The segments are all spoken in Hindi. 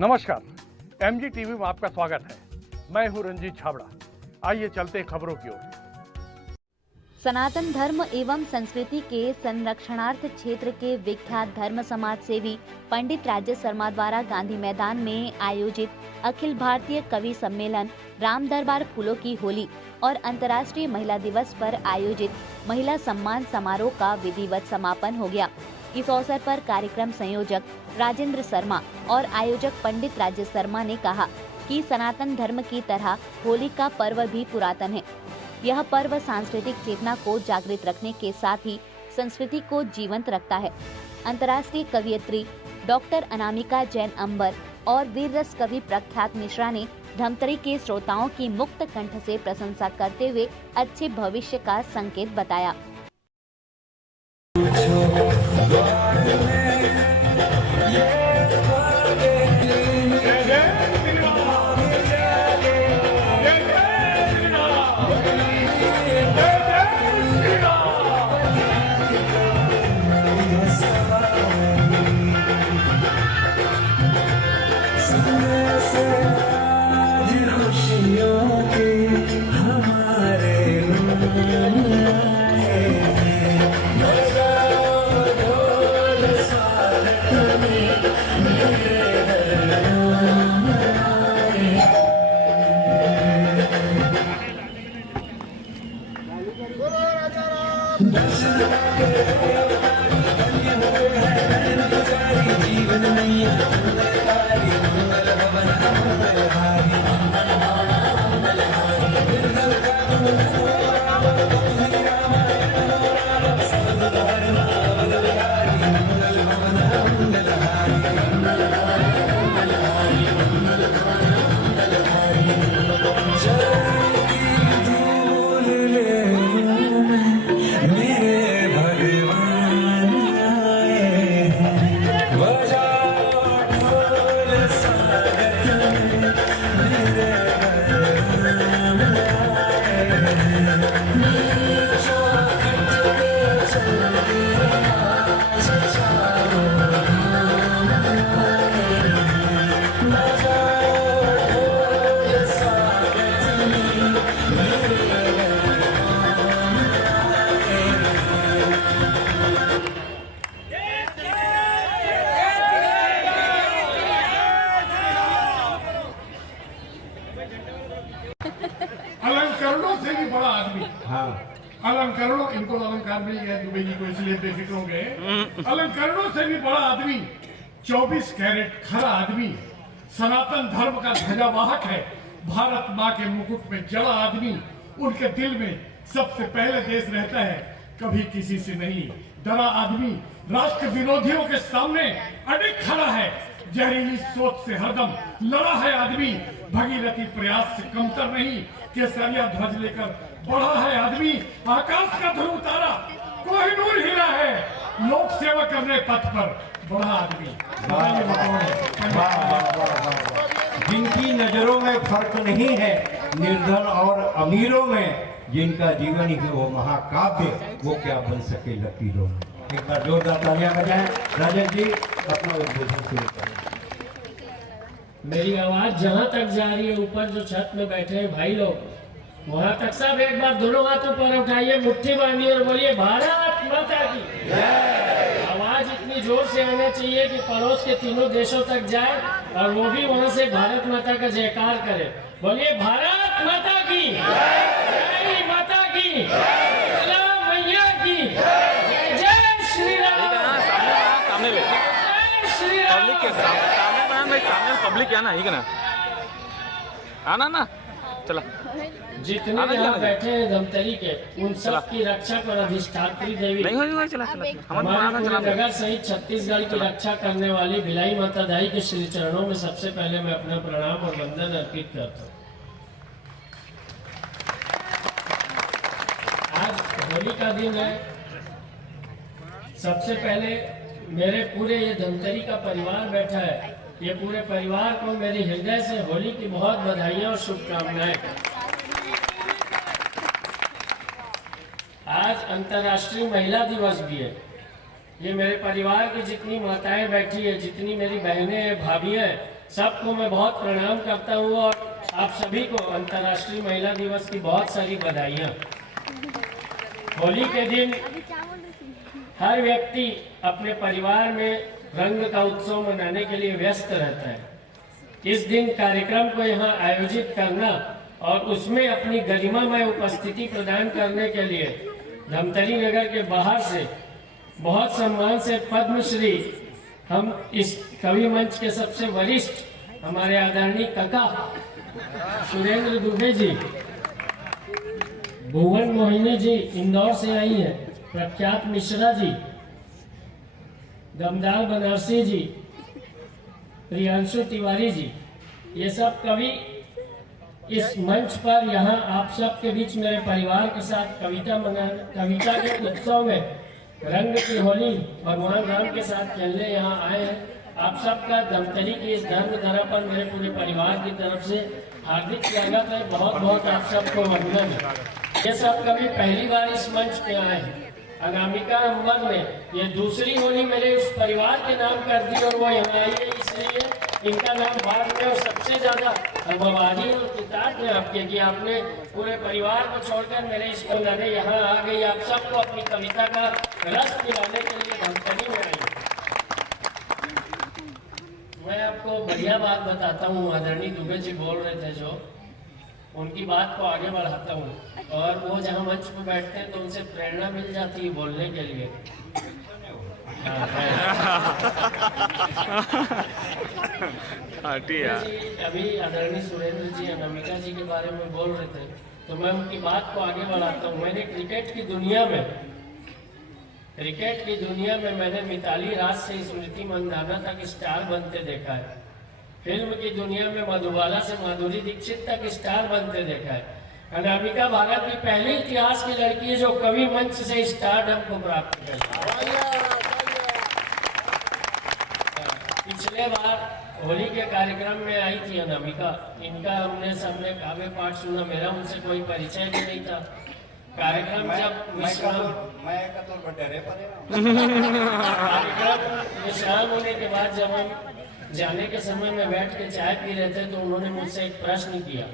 नमस्कार, एमजी टीवी में आपका स्वागत है। मैं हूं रंजीत छाबड़ा। आइए चलते हैं खबरों की ओर। सनातन धर्म एवं संस्कृति के संरक्षणार्थ क्षेत्र के विख्यात धर्म समाज सेवी पंडित राजेश शर्मा द्वारा गांधी मैदान में आयोजित अखिल भारतीय कवि सम्मेलन राम दरबार फूलों की होली और अंतर्राष्ट्रीय महिला दिवस पर आयोजित महिला सम्मान समारोह का विधिवत समापन हो गया। इस अवसर पर कार्यक्रम संयोजक राजेंद्र शर्मा और आयोजक पंडित राजेश शर्मा ने कहा कि सनातन धर्म की तरह होली का पर्व भी पुरातन है। यह पर्व सांस्कृतिक चेतना को जागृत रखने के साथ ही संस्कृति को जीवंत रखता है। अंतर्राष्ट्रीय कवियत्री डॉक्टर अनामिका जैन अंबर और वीर रस कवि प्रख्यात मिश्रा ने धमतरी के श्रोताओं की मुक्त कंठ से प्रशंसा करते हुए अच्छे भविष्य का संकेत बताया। अलंकरणों से भी बड़ा आदमी। हाँ, अलंकरणों, इनको अलंकार मिल गया दुबई जी को, इसलिए बेफिक्र हो गए। अलंकरणों से भी बड़ा आदमी, 24 कैरेट खरा आदमी, सनातन धर्म का ध्वजावाहक है, भारत माँ के मुकुट में जड़ा आदमी। उनके दिल में सबसे पहले देश रहता है, कभी किसी से नहीं डरा आदमी। राष्ट्र विरोधियों के सामने अडिग खड़ा है, जहरीली सोच से हरदम लड़ा है आदमी। भगीरथी प्रयास से कमतर नहीं, केसरिया ध्वज लेकर बढ़ा है आदमी। आकाश का ध्रुव तारा कोहिनूर हीरा है, लोक सेवा करने पथ पर बढ़ा आदमी। जिनकी नजरों में फर्क नहीं है निर्धन और अमीरों में, जिनका जीवन ही वो महाकाव्य, वो क्या बन सके लकीरों में। एक बार जोरदार तालियां बजाएं। राजेश जी अपना उद्बोधन शुरू करें। मेरी आवाज जहां तक जा रही है, ऊपर जो छत में बैठे हैं भाई लोग, वहां तक सब एक बार दोनों हाथों पर उठाइए, मुट्ठी बांधिए और बोलिए भारत माता की। आवाज इतनी जोर से आना चाहिए कि पड़ोस के तीनों देशों तक जाए और वो भी वहां से भारत माता का जयकार करे। बोलिए भारत माता की, जय माता की, मैया की, जय श्री राम। जय श्री राम। सामने पब्लिक है ना, ही ना आना ना। चला जितने यहाँ बैठे हैं धमतरी के, उन सब की रक्षक और अधिष्ठात्री देवी नहीं हो चला हमारे नगर सहित छत्तीसगढ़ की रक्षा करने वाली भिलाई माता दाई के श्री चरणों में सबसे पहले मैं अपना प्रणाम और वंदन अर्पित करता हूँ। आज होली का दिन है। सबसे पहले मेरे पूरे ये धमतरी का परिवार बैठा है, ये पूरे परिवार को मेरी हृदय से होली की बहुत बधाइयां और शुभकामनाएं। आज अंतर्राष्ट्रीय महिला दिवस भी है। ये मेरे परिवार की जितनी माताएं बैठी है, जितनी मेरी बहनें हैं, भाभियां हैं, सबको मैं बहुत प्रणाम करता हूँ और आप सभी को अंतर्राष्ट्रीय महिला दिवस की बहुत सारी बधाइयाँ। होली के दिन हर व्यक्ति अपने परिवार में रंग का उत्सव मनाने के लिए व्यस्त रहता है। इस दिन कार्यक्रम को यहाँ आयोजित करना और उसमें अपनी गरिमामय उपस्थिति प्रदान करने के लिए धमतरी नगर के बाहर से बहुत सम्मान से पद्मश्री हम इस कवि मंच के सबसे वरिष्ठ हमारे आदरणीय काका सुरेंद्र दुबे जी, भुवन मोहिनी जी इंदौर से आई हैं, प्रख्यात मिश्रा जी, दमदार बनारसी जी, प्रियांशु तिवारी जी, ये सब कवि इस मंच पर यहाँ आप सब के बीच मेरे परिवार के साथ कविता के उत्सव में रंग की होली भगवान राम के साथ खेलने यहाँ आए हैं। आप सबका धमतरी की इस धर्म धरा पर मेरे पूरे परिवार की तरफ से हार्दिक स्वागत है। बहुत बहुत आप सबको वंदन है। ये सब कभी पहली बार इस मंच पे आए हैं। अनामिका अंबर ने ये दूसरी होली मेरे उस परिवार के नाम कर दी और वो यहाँ आई है, इसलिए इनका नाम बाद में और सबसे ज्यादा बवादी और किताब में आपके कि आपने पूरे परिवार को छोड़कर मेरे इस बनाने यहाँ आ गई। आप सबको अपनी कविता का रस दिलाने के लिए धमतरी में आई। मैं आपको बढ़िया बात बताता हूँ। आदरणीय दुबे जी बोल रहे थे जो, उनकी बात को आगे बढ़ाता हूँ और वो जहाँ मंच पर बैठते हैं तो उनसे प्रेरणा मिल जाती है बोलने के लिए। अभी आदरणीय सुरेंद्र जी अनामिका जी के बारे में बोल रहे थे तो मैं उनकी बात को आगे बढ़ाता हूँ। मैंने क्रिकेट की दुनिया में मैंने मिताली राज से स्मृति मंदाना तक स्टार बनते देखा है। फिल्म की दुनिया में मधुबाला से माधुरी दीक्षित तक स्टार बनते देखा है। अनामिका भारत की पहली इतिहास की लड़की है जो कवि मंच से स्टारडम को प्राप्त करी। पिछले बार होली के कार्यक्रम में आई थी अनामिका। इनका हमने सबने काव्य पाठ सुना, मेरा उनसे कोई परिचय भी नहीं था। कार्यक्रम जब विश्राम होने के बाद जब हम जाने के समय में बैठ के चाय पी रहे थे तो उन्होंने मुझसे एक प्रश्न किया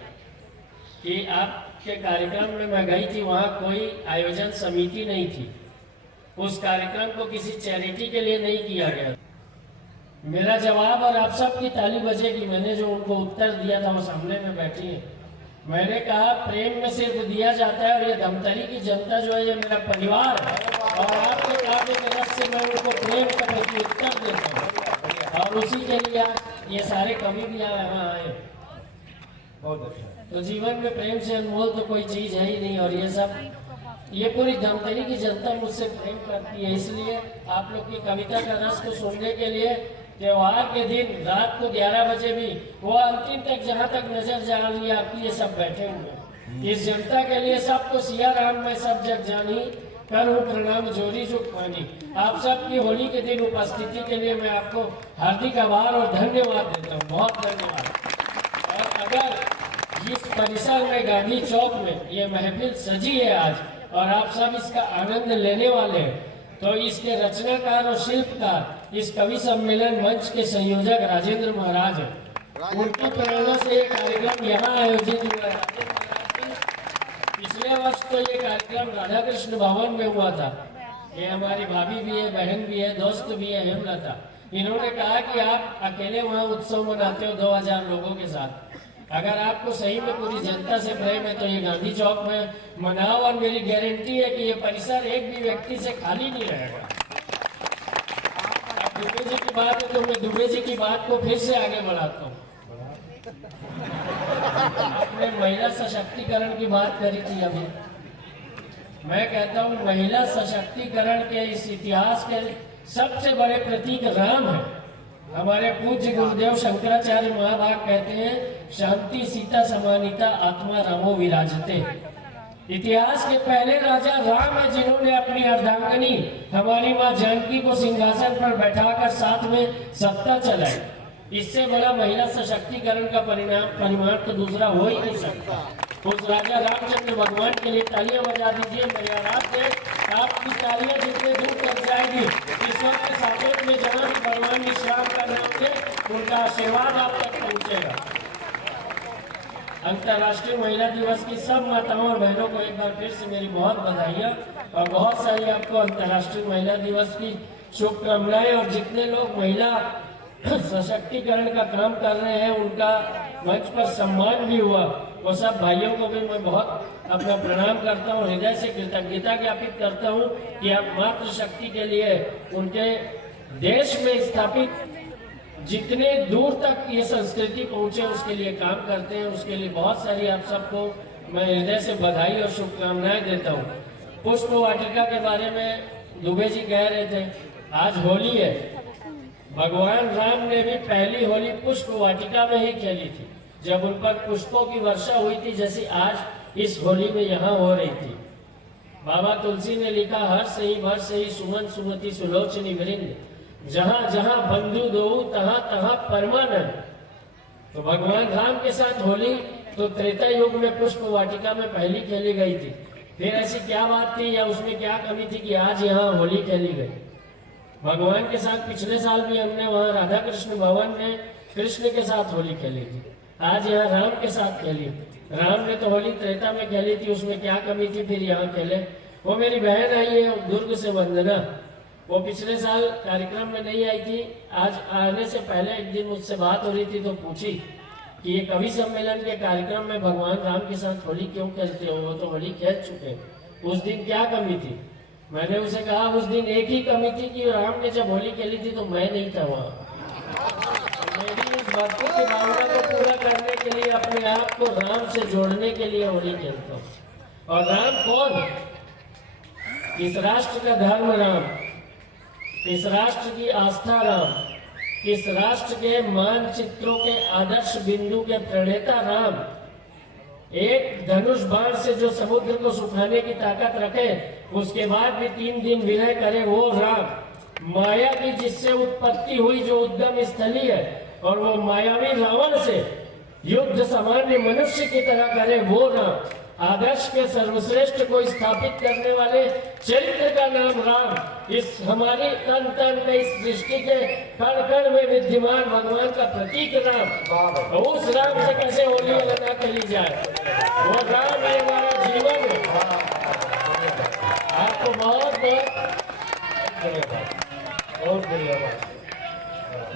कि आपके कार्यक्रम में मैं गई थी, वहाँ कोई आयोजन समिति नहीं थी, उस कार्यक्रम को किसी चैरिटी के लिए नहीं किया गया। मेरा जवाब और आप सबकी ताली बजेगी, मैंने जो उनको उत्तर दिया था वो सामने में बैठी है। मैंने कहा प्रेम में सिर्फ दिया जाता है और ये धमतरी की जनता जो है ये मेरा परिवार है और आपके काव्य के रस से मैं उनको प्रेम का प्रति उत्तर देता हूँ और उसी के लिए ये सारे कवि भी यहाँ आए। बहुत अच्छा। तो जीवन में प्रेम से अनमोल तो कोई चीज है ही नहीं और ये पूरी धमतरी की जनता मुझसे प्रेम करती है। इसलिए आप लोग की कविता का रस को सुनने के लिए त्योहार के दिन रात को 11 बजे भी वो अंतिम तक जहाँ तक नजर जा रही है आपकी ये सब बैठे हुए इस जनता के लिए सबको सिया राम में सब जग जानी करूँ प्रणाम जोरी जुग पानी। आप सबकी होली के दिन उपस्थिति के लिए मैं आपको हार्दिक आभार और धन्यवाद देता हूँ, बहुत धन्यवाद। और अगर इस परिसर में गांधी चौक में ये महफिल सजी है आज और आप सब इसका आनंद लेने वाले हैं तो इसके रचनाकार और शिल्पकार इस कवि सम्मेलन मंच के संयोजक राजेंद्र महाराज हैं। उनकी प्रेरणा से ये कार्यक्रम यहाँ आयोजित हुआ है। पिछले वर्ष तो ये कार्यक्रम राधा कृष्ण भवन में हुआ था। ये हमारी भाभी भी है, बहन भी है, दोस्त भी है हेमलता। इन्होंने कहा कि आप अकेले वहाँ उत्सव मनाते हो 2000 लोगों के साथ, अगर आपको सही में पूरी जनता से प्रेम है तो ये गांधी चौक में मनाओ और मेरी गारंटी है कि ये परिसर एक भी व्यक्ति से खाली नहीं रहेगा। दुबे जी की बात है तो मैं दुबे जी की बात को फिर से आगे बढ़ाता हूँ। आपने महिला सशक्तिकरण की बात करी थी अभी। मैं कहता हूँ महिला सशक्तिकरण के इस इतिहास के सबसे बड़े प्रतीक राम है। हमारे पूज्य गुरुदेव शंकराचार्य महाभाग कहते हैं शांति सीता समानिता आत्मा रामो विराजते। इतिहास के पहले राजा राम है जिन्होंने अपनी अर्धांगिनी हमारी माँ जानकी को सिंहासन पर बैठाकर साथ में सत्ता चलाई। इससे बड़ा महिला सशक्तिकरण का परिमाण तो दूसरा हो ही नहीं सकता। उस राजा रामचंद्र भगवान के लिए तालियां बजा दीजिए। मेरे आराध्य आपकी तालियां जितने दूर तक जाएगी, ईश्वर के सापेक्ष में जहाँ भी भगवान विश्राम कर रहे थे उनका आशीर्वाद आप तक पहुँचेगा। अंतर्राष्ट्रीय महिला दिवस की सब माताओं और बहनों को एक बार फिर से मेरी बहुत बधाइयाँ और बहुत सारी आपको अंतर्राष्ट्रीय महिला दिवस की शुभकामनाएं। और जितने लोग महिला सशक्तिकरण का काम कर रहे हैं उनका मंच पर सम्मान भी हुआ, वो सब भाइयों को भी मैं बहुत अपना प्रणाम करता हूँ, हृदय से कृतज्ञता ज्ञापित करता हूँ कि आप मातृशक्ति के लिए उनके देश में स्थापित जितने दूर तक ये संस्कृति पहुंचे उसके लिए काम करते हैं। उसके लिए बहुत सारी आप सबको मैं हृदय से बधाई और शुभकामनाएं देता हूँ। पुष्प वाटिका के बारे में दुबे जी कह रहे थे, आज होली है। भगवान राम ने भी पहली होली पुष्प वाटिका में ही खेली थी, जब उन पर पुष्पों की वर्षा हुई थी, जैसी आज इस होली में यहाँ हो रही थी। बाबा तुलसी ने लिखा, हर सही सुमन सुमति सुलोचनी वृंद, जहाँ जहाँ बंधु दो तहाँ तहाँ परमानंद। तो भगवान राम के साथ होली तो त्रेता युग में पुष्प वाटिका में पहली खेली गई थी। फिर ऐसी क्या बात थी या उसमें क्या कमी थी कि आज यहाँ होली खेली गई। भगवान के साथ पिछले साल भी हमने वहाँ राधा कृष्ण भवन में कृष्ण के साथ होली खेली थी, आज यहाँ राम के साथ खेली। राम ने तो होली त्रेता में खेली थी, उसमें क्या कमी थी फिर यहाँ खेले। वो मेरी बहन आई है दुर्ग से, वंदना, वो पिछले साल कार्यक्रम में नहीं आई थी। आज आने से पहले एक दिन मुझसे बात हो रही थी तो पूछी कि ये कवि सम्मेलन के कार्यक्रम में भगवान राम के साथ होली क्यों खेलते हो, वो तो होली खेल चुके, उस दिन क्या कमी थी। मैंने उसे कहा उस दिन एक ही कमी थी कि राम ने जब होली खेली थी तो मैं नहीं था वहाँ। मेरी इस भक्ति की भावना को पूरा करने के लिए, अपने आप को राम से जोड़ने के लिए होली खेलता हूँ। और राम कौन? इस राष्ट्र का धर्म राम, इस राष्ट्र की आस्था राम, इस राष्ट्र के मानचित्रों के आदर्श बिंदु के प्रणेता राम, एक धनुष बाण से जो समुद्र को सुखाने की ताकत रखे, उसके बाद भी 3 दिन विनय करे वो राम, माया की जिससे उत्पत्ति हुई जो उद्गम स्थली है, और वो मायावी रावण से युद्ध सामान्य मनुष्य की तरह करे वो राम, आदर्श के सर्वश्रेष्ठ को स्थापित करने वाले चरित्र का नाम राम, इस हमारी तन तन में इस सृष्टि के कण कण में विद्यमान भगवान का प्रतीक राम। उस राम से कैसे होली लगा खेली जाए, वो राम है हमारा जीवन है। आपको बहुत बहुत धन्यवाद।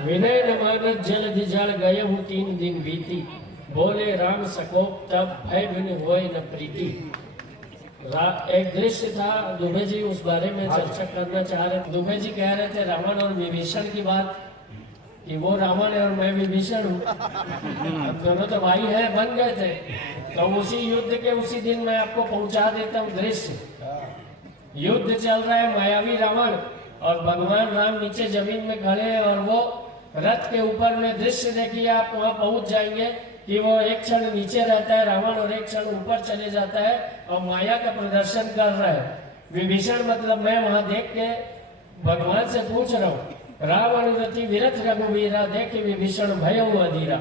विनय न मानत जल जल गए हूँ 3 दिन बीती, बोले राम सकोप तब भय बिन होए न प्रीति। एक दृश्य था, दुबे जी उस बारे में चर्चा करना चाह रहे थे। दुबे जी कह रहे थे रावण और विभीषण की बात, कि वो रावण है और मैं विभीषण हूँ, दोनों तो भाई है, बन गए थे। तो उसी युद्ध के उसी दिन मैं आपको पहुंचा देता हूँ दृश्य। युद्ध चल रहा है, मायावी रावण और भगवान राम नीचे जमीन में खड़े हैं, और वो रथ के ऊपर में दृश्य देखिए, आप वहां पहुंच जाएंगे कि वो एक क्षण नीचे रहता है रावण और एक क्षण ऊपर चले जाता है और माया का प्रदर्शन कर रहा है। विभीषण मतलब मैं वहां देख के भगवान से पूछ रहा हूँ, रावण रति विरथ रघुवीरा देखे विभीषण भय अधीरा।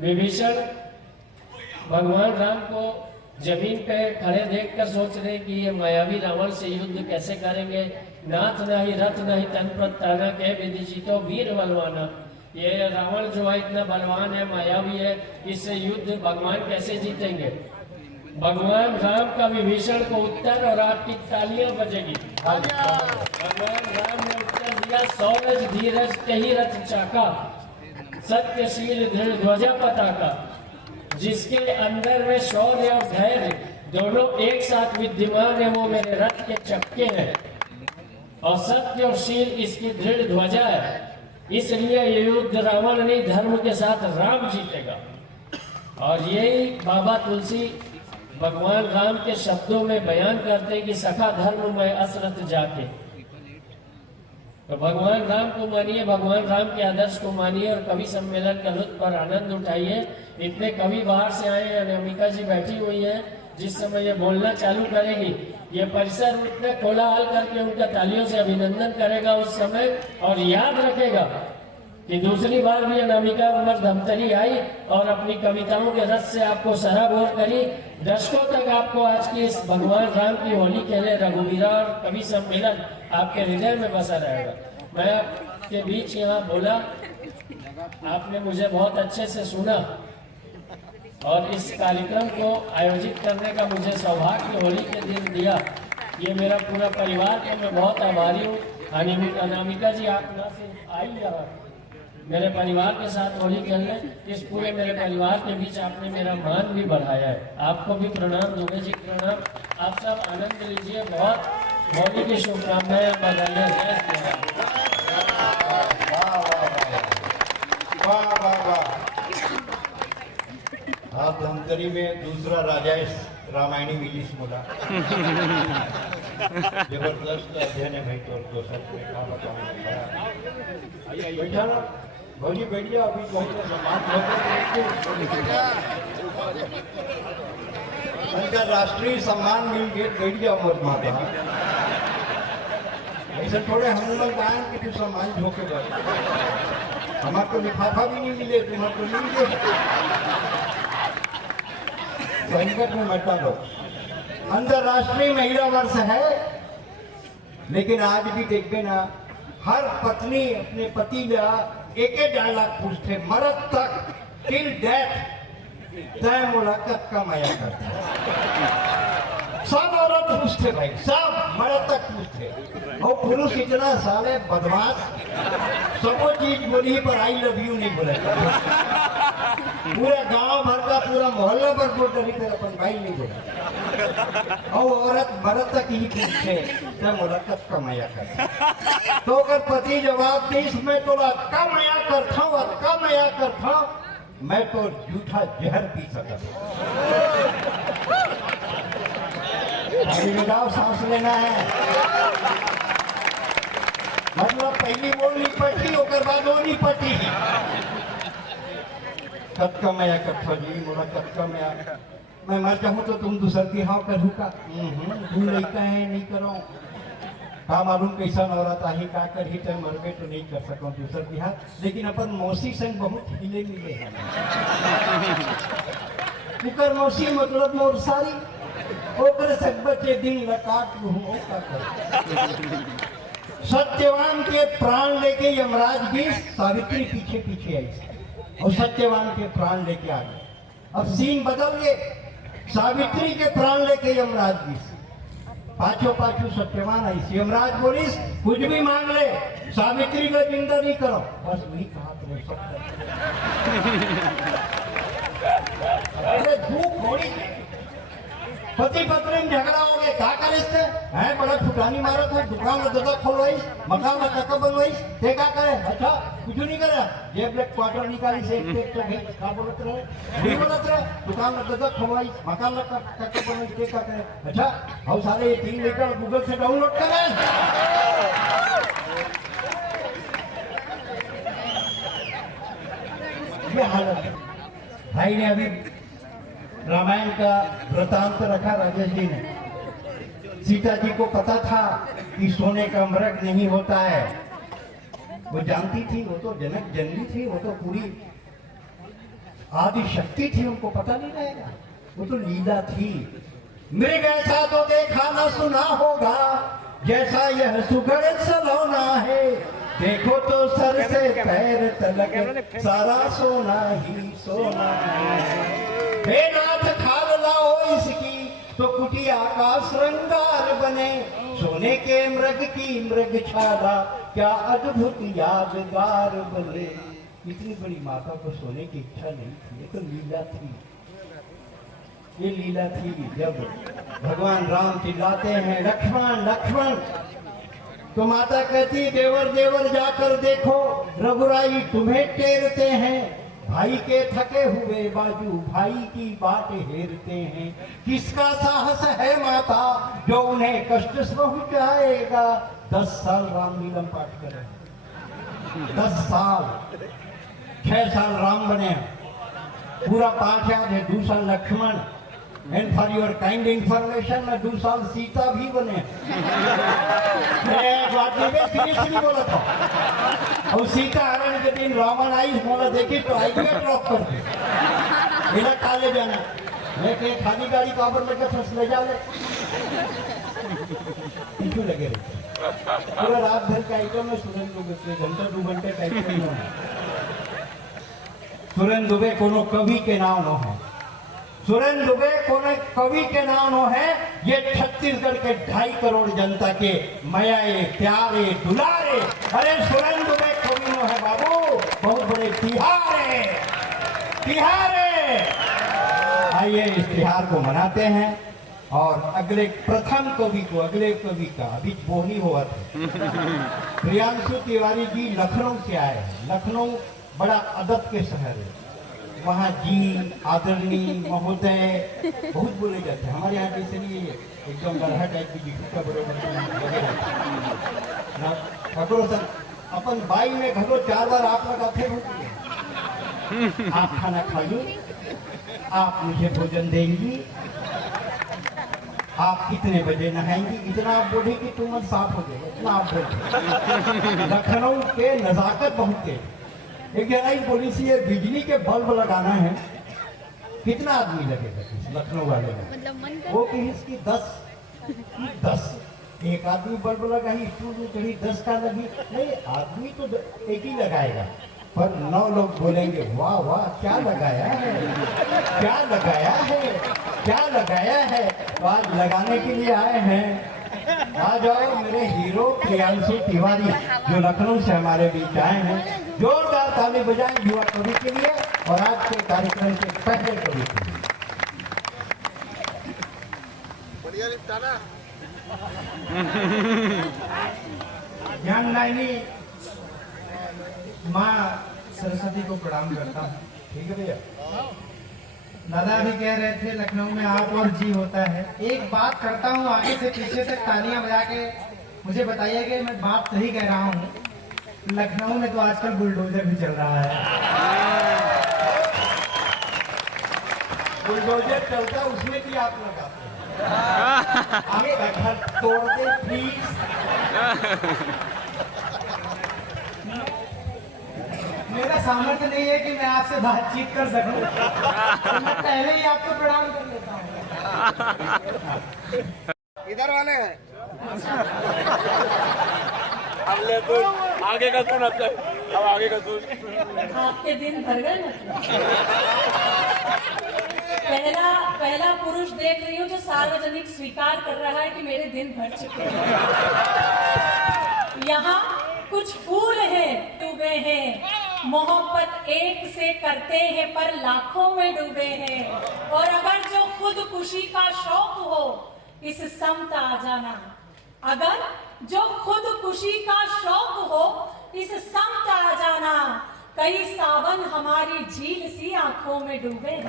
विभीषण भगवान राम को जमीन पे खड़े देखकर सोच रहे कि ये मायावी रावण से युद्ध कैसे करेंगे। नाथ नहीं रथ नहीं तन प्रताना के विधि जीतो वीर बलवाना। ये रावण जो है इतना बलवान है, मायावी है, इससे युद्ध भगवान कैसे जीतेंगे। भगवान राम का विभीषण को उत्तर, और आपकी तालियां बजेगी। भगवान राम ने उत्तर दिया, सौरज धीरज कही रथ चाका, सत्यशील दृढ़ ध्वजा पताका। जिसके अंदर में शौर्य और धैर्य दोनों एक साथ विद्यमान है, वो मेरे रथ के चक्के हैं, और सत्य और शील इसकी दृढ़ ध्वजा है। इसलिए ये युद्ध रावण नहीं, धर्म के साथ राम जीतेगा। और यही बाबा तुलसी भगवान राम के शब्दों में बयान करते हैं कि सखा धर्म में असरथ जाके। तो भगवान राम को मानिए, भगवान राम के आदर्श को मानिए, और कवि सम्मेलन का लुत्फ पर आनंद उठाइए। इतने कवि बाहर से आए हैं, अनामिका जी बैठी हुई हैं, जिस समय ये बोलना चालू करेगी ये परिसर इतने कोलाहल करके उनका तालियों से अभिनंदन करेगा उस समय, और याद रखेगा कि दूसरी बार भी अनामिका उमर धमतरी आई और अपनी कविताओं के रस से आपको सराबोर करी। दशकों तक आपको आज की इस भगवान राम की होली खेले रघुवीरा और कवि सम्मेलन आपके हृदय में बसा रहेगा। मैं आपके बीच यहाँ बोला, आपने मुझे बहुत अच्छे से सुना और इस कार्यक्रम को आयोजित करने का मुझे सौभाग्य होली के दिन दिया। ये मेरा पूरा परिवार है, मैं बहुत आभारी हूँ। अनामिका जी, आप ना सिर्फ आई यहाँ मेरे परिवार के साथ होली खेलने, इस पूरे मेरे परिवार के बीच आपने मेरा मान भी बढ़ाया है। आपको भी प्रणाम, दुबे जी प्रणाम। आप सब आनंद लीजिए। बहुत होली की शुभकामनाएं, बधाइयाँ। वाह वाह वाह। आप धमतरी में दूसरा राजा रामायणी मिलीस बोला। जबरदस्त अध्ययन है भाई। तो सच में क्या बताऊं। बैठा ना भौजी, बैठ जाओ। अभी अंतरराष्ट्रीय सम्मान मिल गए, बैठ जाओ मत माता। ऐसे थोड़े हम लोग आए कि तू सम्मान झोंके बस। हमारे को लिफाफा भी नहीं मिले, तुम्हारे को मिल गए। संकट में मत डालो। अंतरराष्ट्रीय महिला वर्ष है, लेकिन आज भी देखते ना, हर पत्नी अपने पति का एक डायलॉग पूछते, मरद तक टिल डेथ तय मुलाकात का माया करता है। सब औरत पूछते भाई, सब मरद तक पूछते। और पुरुष इतना साले बदमाश, सबको चीज बोली पर आई लव यू नहीं बोला। पूरा गांव भर का पूरा मोहल्ला पर बोल रही थे, अपन भाई नहीं बोला। और औरत मरद तक ही पूछते, तय मुलाकात का माया करता। तो अगर पति जवाब दे, इसमें तो का माया करता हूँ, का माया करता हूँ, मैं तो जूठा जहर पी सकता। लगाओ, सांस लेना है। मतलब पहली बोल नहीं पटी, ओकर बाद वो नहीं पटी। कत का माया करता जी, मोला कत का माया। मैं मर जाऊँ तो तुम दूसर की हाँ करूँ का? तू लड़का है, नहीं करो। का मालूम कैसा औरत आही का कर ही, तय मरबे तो नहीं कर सकूँ दूसर की हाथ। लेकिन अपन मौसी संग बहुत हिले मिले हैं। उकर मौसी मतलब मोर सारी, ओकर सब बच्चे दिन लकाट लूँ का कर। सत्यवान के प्राण लेके यमराज भी सावित्री पीछे पीछे आई और सत्यवान के प्राण लेके आ गए। अब सीन बदल गए, सावित्री के प्राण लेके यमराज भी पाछो पाछो सत्यवान आई। यमराज बोलिस कुछ भी मांग ले, सावित्री को जिंदा नहीं करो। बस वही कहा अरे धूप होड़ी, पति पत्नी में झगड़ा हो गया, क्या करे थे? है बड़ा फुटानी मारा था, दुकान में ददा खोलवाई, मकान में चक्का बनवाई, ते क्या करे? अच्छा कुछ नहीं करे, जेब ब्लैक क्वार्टर निकाली से एक क्या बोलत रहे, नहीं बोलत रहे। दुकान में ददा खोलवाई, मकान में चक्का बनवाई, ते क्या करे? अच्छा और सारे ये 3 लीटर गूगल से डाउनलोड करें। ये हालत भाई ने अभी रामायण का वृतांत रखा राजेश जी ने। सीता जी को पता था कि सोने का मृग नहीं होता है, वो जानती थी। वो तो जनक जननी थी, वो तो पूरी आदि शक्ति थी, उनको पता नहीं रहेगा। वो तो लीला थी। मृग ऐसा तो देखा ना सुना होगा, जैसा यह सुघड़ सलोना है। देखो तो सर से पैर तलक सारा सोना ही सोना है। हे नाथ खाल लाओ इसकी, तो कुटिया का श्रृंगार बने। सोने के मृग की मृग छाला, क्या अद्भुत यादगार बने। इतनी बड़ी माता को सोने की इच्छा नहीं थी, ये तो लीला थी। ये लीला थी जब भगवान राम चिल्लाते हैं लक्ष्मण लक्ष्मण, तो माता कहती देवर देवर जाकर देखो, रघुराई तुम्हें टेरते हैं। भाई के थके हुए बाजू भाई की बाट हेरते हैं। किसका साहस है माता जो उन्हें कष्ट पहुंचाएगा। 10 साल रामलीला पाठ करें, 10 साल, 6 साल राम बने, पूरा 5 याद है, 2 साल Laxman. And for your kind information में 2 साल सीता भी बने। मैं एक बात सीरियसली बोला था। और सीता हरण के दिन रावण आई मोला देखी तो आई ड्रॉप कर दी बिना काले जाना मैं कहीं खाली गाड़ी काबर में का फंस ले जा ले क्यों लगे रहे पूरा रात भर का आइटम में सुरेंद्र दुबे घंटा 2 घंटे टाइम में सुरेंद्र दुबे कोनो कवि के नाम न है सुरेंद्र दुबे कोनो कवि के नाम न है ये छत्तीसगढ़ के 2.5 करोड़ जनता के मयाए प्यारे दुलारे अरे सुरेंद्र दुबे कवि न है बाबू बहुत बड़े तिहारे आइए इस तिहार को मनाते हैं और अगले प्रथम कवि को अगले कवि का अभी बोहनी हुआ था प्रियांशु तिवारी जी लखनऊ से आए हैं लखनऊ बड़ा अदब के शहर है वहाँ जी आदरणीय महोदय बहुत बोले जाते हैं हमारे यहाँ जैसे नहीं एकदम गढ़ा टाइप की दिखता बरोबर सर अपन बाई में घरो 4 बार आप लगाते हो आप खाना खाइए आप मुझे भोजन देंगी आप कितने बजे नहाएंगी इतना आप बोले कि तुम साफ हो जाएगा इतना आप बोले लखनऊ के नजाकत बहुत तेज एक जनाई बोली सी ये बिजली के बल्ब लगाना है कितना आदमी लगेगा लखनऊ वाले में वो कहीं इसकी 10 एक आदमी बल्ब लगाई स्टूल में चढ़ी 10 का लगी नहीं आदमी तो एक ही लगाएगा पर 9 लोग बोलेंगे वाह वाह क्या लगाया है क्या लगाया है क्या लगाया है तो आज लगाने के लिए आए हैं आ जाओ मेरे हीरो प्रियांशु तिवारी जो लखनऊ से हमारे बीच आए हैं जोरदार ताली बजाएं युवा कवि के लिए और आज के कार्यक्रम के पहले कवि के लिए ज्ञानदायिनी माँ सरस्वती को प्रणाम करता हूँ ठीक है भैया दादा भी कह रहे थे लखनऊ में आप और जी होता है एक बात करता हूँ आगे से पीछे तक तालियां बजा के मुझे बताइए कि मैं बात सही कह रहा हूँ लखनऊ में तो आजकल बुलडोजर भी चल रहा है बुलडोजर चलता उसमें भी आप लगाते हैं घर तोड़ दे प्लीज मेरा सामर्थ्य नहीं है कि मैं आपसे बातचीत कर सकूं तो मैं पहले ही आपको प्रणाम कर लेता हूँ इधर वाले हैं अब ले तू आगे का सुन अब आगे का सुन आपके दिन भर गए पहला पुरुष देख रही हूँ जो सार्वजनिक स्वीकार कर रहा है कि मेरे दिन भर चुके हैं यहाँ कुछ फूल हैं डूबे हैं मोहब्बत एक से करते हैं पर लाखों में डूबे हैं और अगर जो खुदकुशी का शौक हो इस समत आ जाना अगर जो खुदकुशी का शौक हो इस समत आ जाना कई सावन हमारी झील सी आंखों में डूबे हैं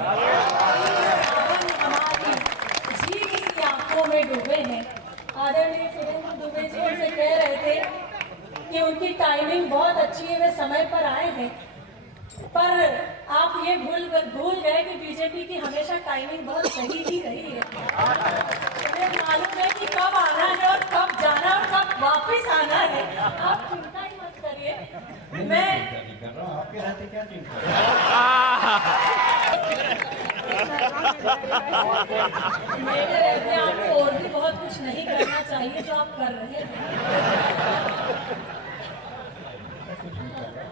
सावन हमारी झील सी आंखों में डूबे हैं आदरणीय सुरेंद्र दुबे जी उनसे कह रहे थे कि उनकी टाइमिंग बहुत अच्छी है वे समय पर आए हैं पर आप ये भूल गए कि बीजेपी की हमेशा टाइमिंग बहुत सही ही रही है उन्हें मालूम है कि कब आना है और कब जाना और कब वापस आना है आप चिंता ही मत करिए मैं आपके रहते क्या चिंता मेरे रहते आपको और भी बहुत कुछ नहीं करना चाहिए जो आप कर रहे हैं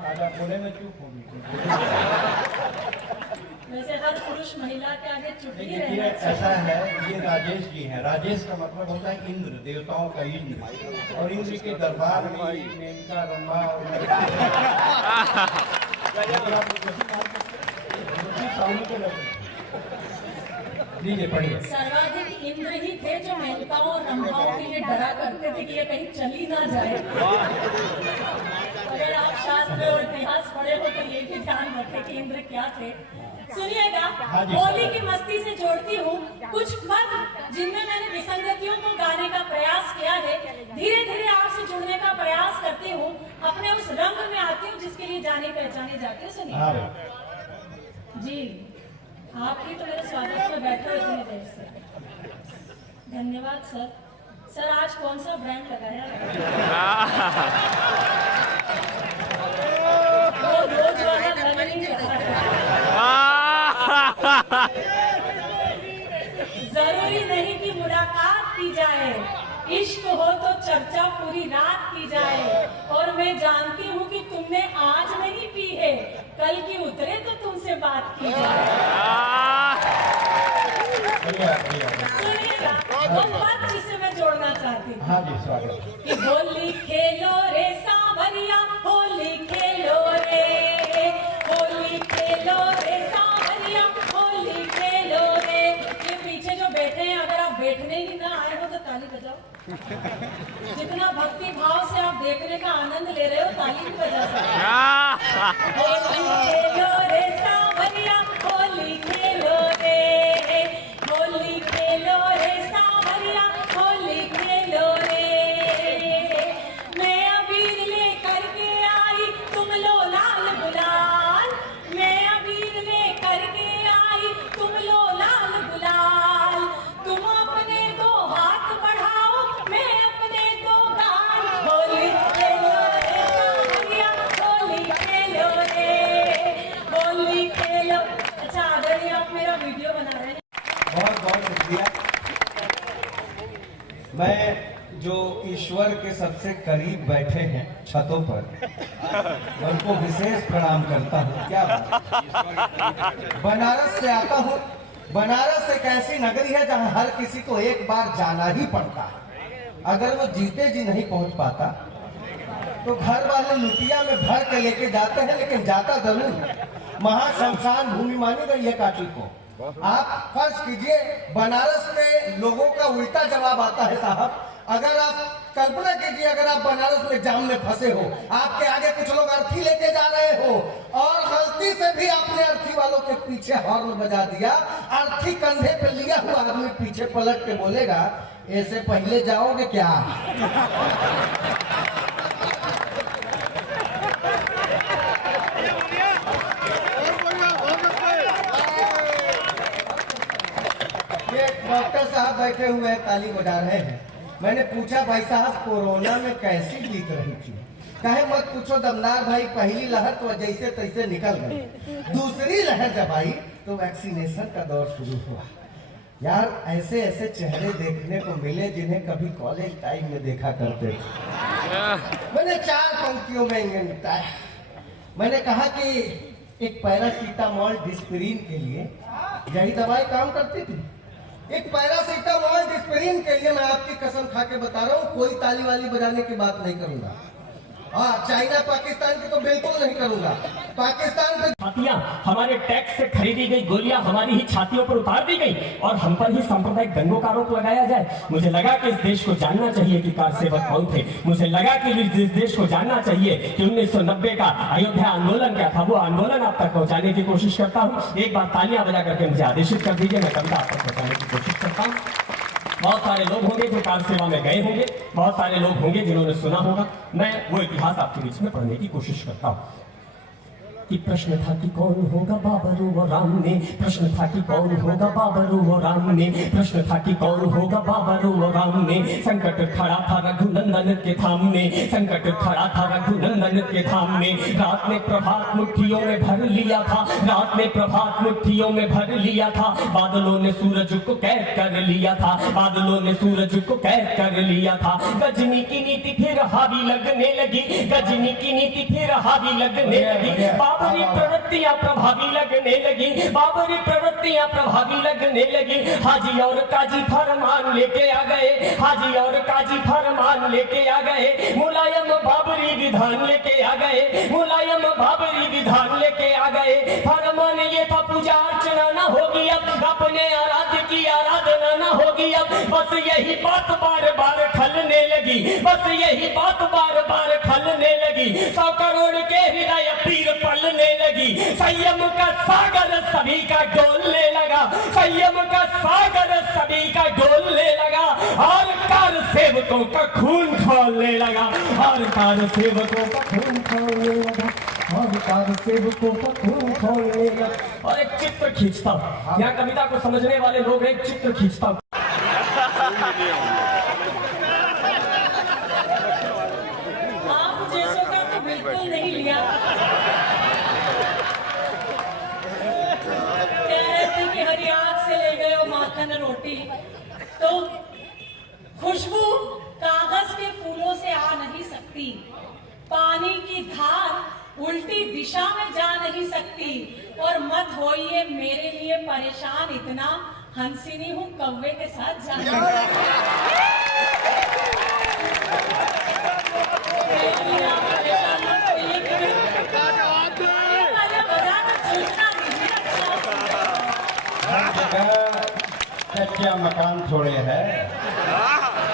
आज आप बोले में चुप होगी वैसे हर पुरुष महिला के आगे चुप ही देखिए रहना ऐसा है ये राजेश जी हैं राजेश का मतलब होता है इंद्र देवताओं का इंद्र और इंद्र के दरबार में मेनका रंभा लीजिए पढ़िए सर्वाधिक इंद्र ही थे जो मेनकाओं और रंभाओं के लिए डरा करते थे कि ये कहीं चली ना जाए अगर आप शास्त्र और इतिहास पढ़े हो तो ये भी ध्यान रखें कि इंद्र क्या थे सुनिएगा होली की मस्ती से जोड़ती हूँ कुछ पद जिनमें मैंने विसंगतियों को गाने का प्रयास किया है धीरे धीरे आपसे जुड़ने का प्रयास करती हूँ अपने उस रंग में आती हूँ जिसके लिए जाने पहचाने जाते हैं सुनिए जी आप ही तो मेरे स्वागत में बैठे हो इतनी देर से धन्यवाद सर आज कौन सा ब्रांड लगाया जरूरी नहीं कि मुलाकात की जाए, इश्क हो तो चर्चा पूरी रात की जाए। और मैं जानती हूँ कि तुमने आज नहीं पी है, कल की उतरे तो तुमसे बात की जाए। सुनिएगा, वो बात जिसे मैं जोड़ना चाहती हूँ। हाँ जी, स्वागत। कि होली खेलो रे सांवरिया, होली खेलो रे, होली खेलो रे सांवरिया, होली खेलो रे। ये पीछे जो बैठे हैं, अगर आप बैठने ही ना आए हो तो ताली बजाओ। जितना भक्ति भाव से आप देखने का आनंद ले रहे हो, ताली भी बजा सकते हो। होली खेलो रे सांवरिया, होली खेलो रे, होली खेलो रे सांवरिया, होली खेलो रे। मैं अबीर लेकर के आई, तुम लो लाल गुलाल। मैं अबीर लेकर के आई, तुम लो लाल गुलाल। तुम अपने दो हाथ बढ़ाओ, मैं अपने दो गाल। होली खेलो रे सांवरिया, होली खेलो रे, होली खेलो। अच्छा आदरणीय, आप मेरा वीडियो बना रहे हैं। बहुत बहुत शुक्रिया। मैं जो ईश्वर के सबसे करीब बैठे हैं छतों पर, उनको विशेष प्रणाम करता हूँ। क्या बात। बनारस से आता हूँ। बनारस एक ऐसी नगरी है जहाँ हर किसी को एक बार जाना ही पड़ता है। अगर वो जीते जी नहीं पहुंच पाता तो घर वाले लुटिया में भर के लेके जाते हैं, लेकिन जाता जरूर है। महाशमशान भूमि मानी गई है काशी को। आप फर्ज कीजिए, बनारस के लोगों का उल्टा जवाब आता है साहब। अगर आप कल्पना कीजिए, अगर आप बनारस में जाम में फंसे हो, आपके आगे कुछ लोग अर्थी लेके जा रहे हो और गलती से भी आपने अर्थी वालों के पीछे हॉर्न बजा दिया, अर्थी कंधे पे लिया हुआ आदमी पीछे पलट के बोलेगा, ऐसे पहले जाओगे क्या? डॉक्टर साहब बैठे हुए हैं, ताली बजा रहे हैं। मैंने पूछा, भाई साहब कोरोना में कैसी बीत रही थी? कहे मत पूछो दमदार भाई, पहली लहर तो जैसे तैसे निकल गई, दूसरी लहर जब आई तो वैक्सीनेशन का दौर शुरू हुआ। यार ऐसे ऐसे चेहरे देखने को मिले जिन्हें कभी कॉलेज टाइम में देखा करते थे। मैंने 4 पंक्तियों में इन्हें बताया। मैंने कहा कि एक पैरासीटामोल डिस्प्रिन के लिए यही दवाई काम करती थी। एक पैरासीटामोल डिस्प्रिन के लिए मैं आपकी कसम खा के बता रहा हूँ, कोई ताली वाली बजाने की बात नहीं करूंगा। हाँ, चाइना पाकिस्तान की तो बिल्कुल नहीं करूंगा। पाकिस्तान पे छातियां हमारे टैक्स से खरीदी गई गोलियां हमारी ही छातियों पर उतार दी गई और हम पर ही सांप्रदायिक दंगों का आरोप लगाया जाए। मुझे लगा कि इस देश को जानना चाहिए कि कारसेवक कौन थे। मुझे लगा कि इस देश को जानना चाहिए कि 1990 का अयोध्या आंदोलन क्या था। वो आंदोलन आप तक पहुंचाने की कोशिश करता हूँ। एक बार तालियां बजा करके मुझे आदेशित कर दीजिए, मैं कविता आप तक पहुंचाने की कोशिश करता हूँ। बहुत सारे लोग होंगे जो कार सेवा में गए होंगे, बहुत सारे लोग होंगे जिन्होंने सुना होगा। मैं वो इतिहास आपके बीच में पढ़ने की कोशिश करता हूँ। कि प्रश्न था कि कौन होगा बाबर व राम ने, प्रश्न था कि कौन होगा बाबर व राम ने, प्रश्न था कि कौन होगा बाबर व राम ने। संकट खड़ा था रघुनंदन के सामने, संकट खड़ा था रघुनंदन के सामने। रात में प्रभात मुट्ठियों में भर लिया था, रात में प्रभात मुट्ठियों में भर लिया था। बादलों ने सूरज को कैद कर लिया था, बादलों ने सूरज को कैद कर लिया था। गजनी की नीति फिर हावी लगने लगी, गजनी की नीति फिर हावी लगने लगी। बाबरी प्रवृत्तियां प्रभावी लगने लगी, बाबरी प्रवृत्तियां प्रभावी लगने लगी। हाजी और काजी फरमान लेके आ गए, हाजी और काजी फरमान लेके आ गए। मुलायम बाबरी विधान लेके आ गए, मुलायम बाबरी विधान लेके आ गए। फरमान ये था पूजा अर्चना न होगी अब, अपने आराध्य की आराधना न होगी अब। बस यही बात बार बार खलने लगी, बस यही बात बार बार खलने लगी। 100 करोड़ के हृदय पीर पलने लगी। संयम का सागर सभी का डोलने लगा, संयम का सागर सभी का डोलने लगा। और कार सेवकों का खून खौलने लगा, और कार सेवकों का खून खौलने लगा, और कार सेवकों का खून खौलने लगा। और एक चित्र खींचता हूँ, यहाँ कविता को समझने वाले लोग एक चित्र खींचता हूँ। आप जैसों का तो बिल्कुल नहीं लिया। कह रहे थे नहीं सकती। और मत होइए मेरे लिए परेशान, इतना हंसिनी हूँ कौवे के साथ जाने। कच्चा मकान थोड़े है,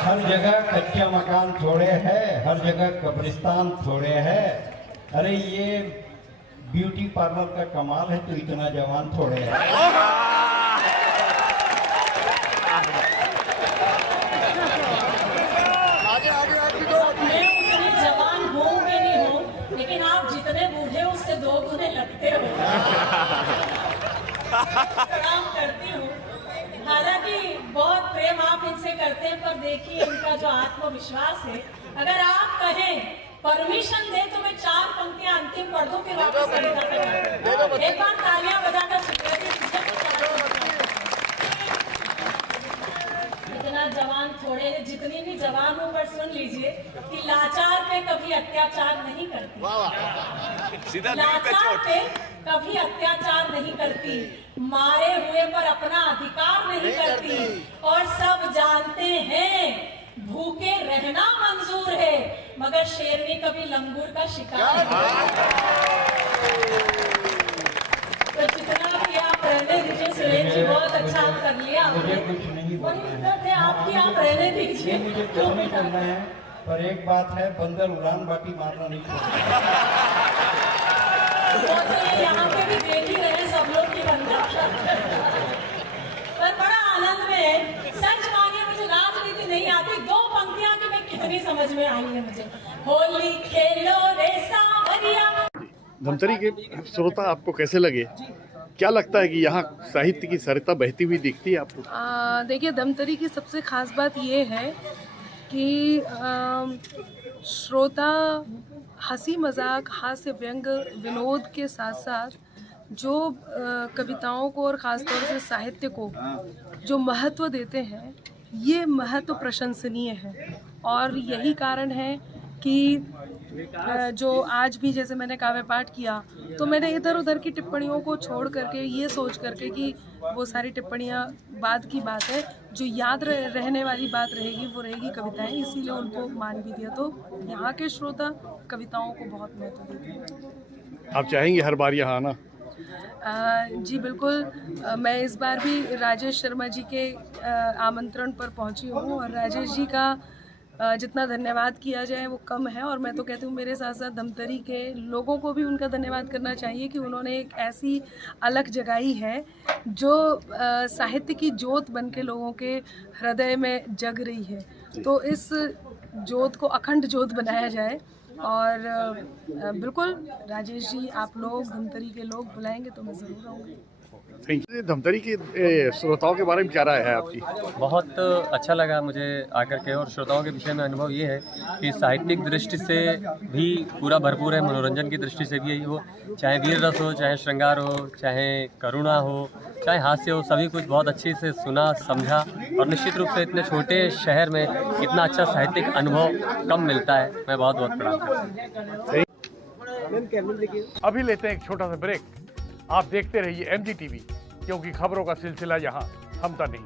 हर जगह कच्चा मकान थोड़े है, हर जगह कब्रिस्तान थोड़े है। अरे ये ब्यूटी पार्लर का कमाल है तो इतना जवान थोड़े है। मैं उतनी जवान हूँ भी नहीं हूँ, लेकिन आप जितने बूढ़े हो उससे 2 गुने लगते हो। प्रणाम करती हूँ। हालांकि बहुत प्रेम आप इनसे करते हैं, पर देखिए इनका जो आत्मविश्वास है, अगर आप कहें परमिशन दे तो मैं 4 पंक्तियां अंतिम पढ़ दूं, फिर वापस कविता करूं। एक बार तालियां बजाकर स्वीकृति इतना जवान थोड़े, जितनी भी जवान हो, पर सुन लीजिए कि लाचार पे कभी अत्याचार नहीं करती, लाचार पे कभी अत्याचार नहीं करती, मारे हुए पर अपना अधिकार नहीं करती। और सब जानते हैं भूखे रहना मंजूर है, मगर शेरनी कभी लंगूर का शिकार नहीं। तो जितना भी आप रहने दीजिए, सुरेश जी बहुत अच्छा आप कर लिया, मुझे कुछ नहीं बोलना इज्जत है आपकी, आप रहने दीजिए। मुझे कुछ नहीं करना है, पर एक बात है, बंदर उड़ान बाकी मारना नहीं चाहिए। यहाँ पे भी देख ही रहे सब लोग की बंदा। पर बड़ा आनंद में है, सच मानिए मुझे राजनीति नहीं आती, 2 पंक्तियां की मैं कितनी समझ में आई है मुझे। होली खेलो रे सांवरिया। धमतरी के श्रोता आपको कैसे लगे? क्या लगता है कि यहाँ साहित्य की सरिता बहती हुई दिखती है आपको? देखिए, धमतरी की सबसे खास बात ये है कि श्रोता हंसी मजाक, हास्य व्यंग, विनोद के साथ साथ जो कविताओं को और ख़ासतौर से साहित्य को जो महत्व देते हैं, ये महत्व प्रशंसनीय है। और यही कारण है कि जो आज भी जैसे मैंने काव्य पाठ किया, तो मैंने इधर उधर की टिप्पणियों को छोड़ करके, ये सोच करके कि वो सारी टिप्पणियाँ बाद की बात है, जो याद रहने वाली बात रहेगी वो रहेगी कविताएं, इसीलिए उनको मान भी दिया। तो यहाँ के श्रोता कविताओं को बहुत महत्व देते हैं। आप चाहेंगे हर बार यहाँ आना? जी बिल्कुल। मैं इस बार भी राजेश शर्मा जी के आमंत्रण पर पहुँची हूँ, और राजेश जी का जितना धन्यवाद किया जाए वो कम है। और मैं तो कहती हूँ मेरे साथ साथ धमतरी के लोगों को भी उनका धन्यवाद करना चाहिए कि उन्होंने एक ऐसी अलग जगाई है जो साहित्य की ज्योत बन के लोगों के हृदय में जग रही है। तो इस ज्योत को अखंड ज्योत बनाया जाए। और बिल्कुल राजेश जी, आप लोग धमतरी के लोग बुलाएंगे तो मैं ज़रूर आऊँगी। Thank you. धमतरी के श्रोताओं के बारे में क्या राय है आपकी? बहुत अच्छा लगा मुझे आकर के, और श्रोताओं के विषय में अनुभव ये है कि साहित्यिक दृष्टि से भी पूरा भरपूर है, मनोरंजन की दृष्टि से भी यही हो, चाहे वीर रस हो, चाहे श्रृंगार हो, चाहे करुणा हो, चाहे हास्य हो, सभी कुछ बहुत अच्छे से सुना, समझा। और निश्चित रूप से इतने छोटे शहर में इतना अच्छा साहित्यिक अनुभव कम मिलता है। मैं बहुत बहुत प्रणाम करता हूँ। अभी लेते हैं एक छोटा सा ब्रेक। आप देखते रहिए MG TV, क्योंकि खबरों का सिलसिला यहाँ थमता नहीं।